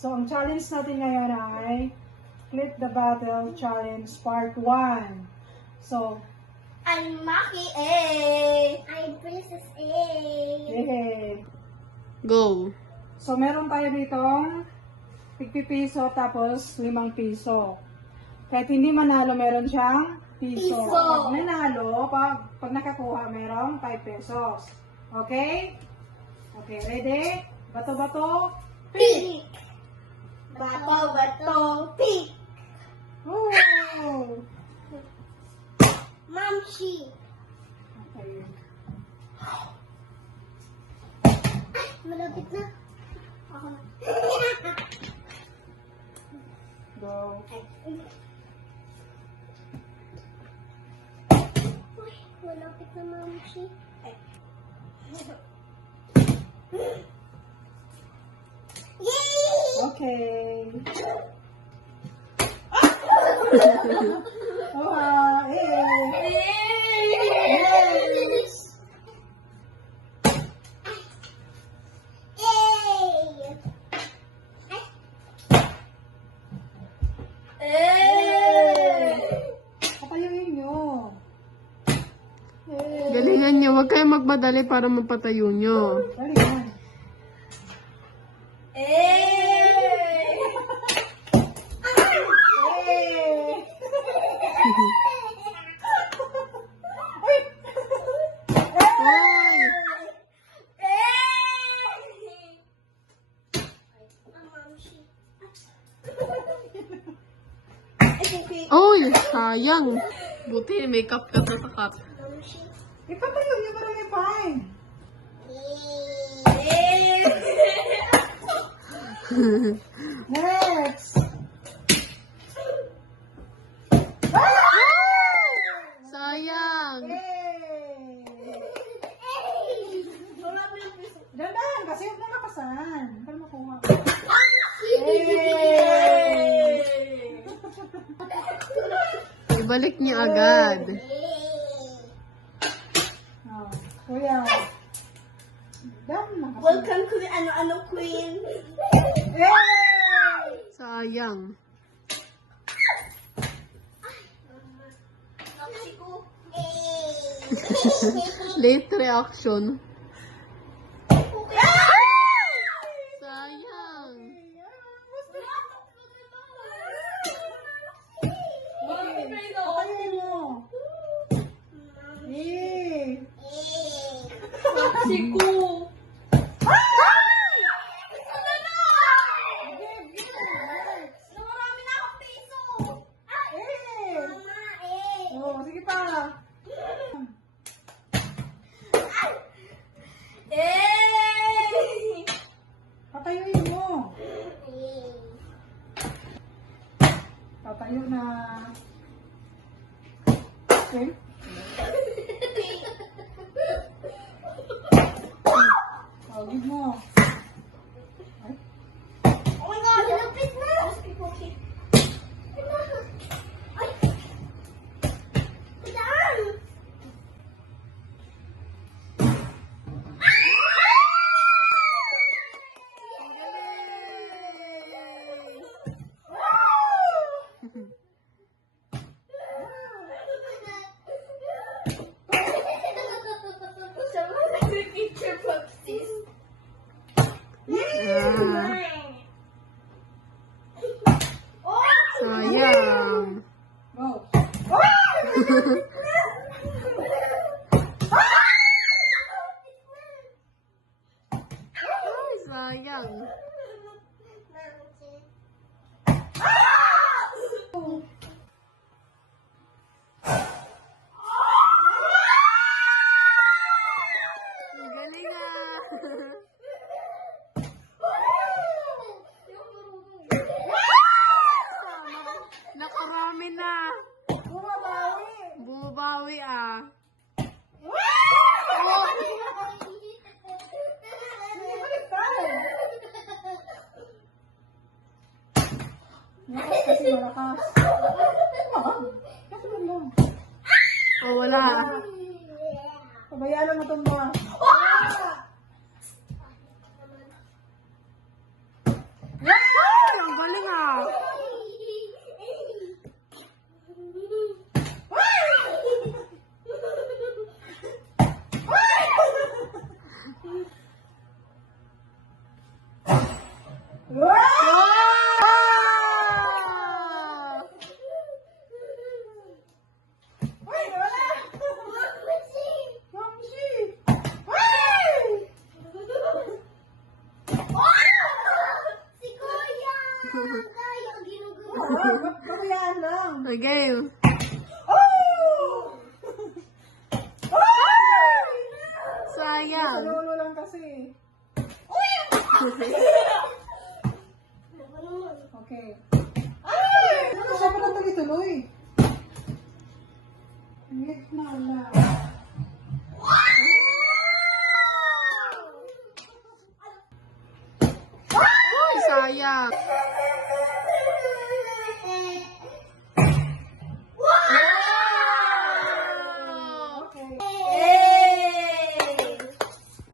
So, ang challenge natin ngayon ay Flip the Bottle Challenge Part 1. So, I'm Maki A. I'm Princess A. yay! Go. So, meron tayo ditong 50 piso tapos 5 piso. Kahit hindi manalo, meron siyang piso. Piso. Pag nanalo, pag nakakuha, meron 5 pesos. Okay? Okay, ready? Bato-bato. Pink. Bato, pink. Oh! Mamshi. Okay. Malapit na. Ako na. Go. Uy, malapit na, Mamshi. Yay! Okay. Oh, Patayuin nyo. Galingan nyo. Huwag kayong magmadali para mapatayo nyo. Dali yan. Hoy! Oy! Sayang. Buti may cup ka sa cup. Ipatayo nyo para may fine. Next. Sayang. Yay! Dandan, kasi huwag mo nakasan. Para makuha. Ibalik niyo agad. Oh, kuya. Dam na kasi. Welcome to the ano-ano queen. Yay! Sayang. Mexico. Late reaction. Sayang. Patayuin mo. Yay! Mexico. Marami na akong piso. Yay! Mama, Oh, sige pa. Patayuin mo. Patayo na. Okay. Tawag mo. Ay, Oh my God, lapit na. Okay. Ay. Daan. Picture practice. Ah, Oh! sayang. go. Ay, sayang. Ang galing ah. Nakarami na. Bumabawi. Bumabawi ah. Malakas kasi malakas. Kasi lang. Oh, wala. Pabayaan mo itong mga. Ah! Uy, wala! Mamsi! Uy! Si Kuya! Tayo, ginugulo. Ba't kakayaan lang? Okay. Oh! Ay! Sa Sayang. lolo lang kasi. Okay. Ay! Siya pa lang tuloy-tuloy. Wait na lang. Uy, sayang.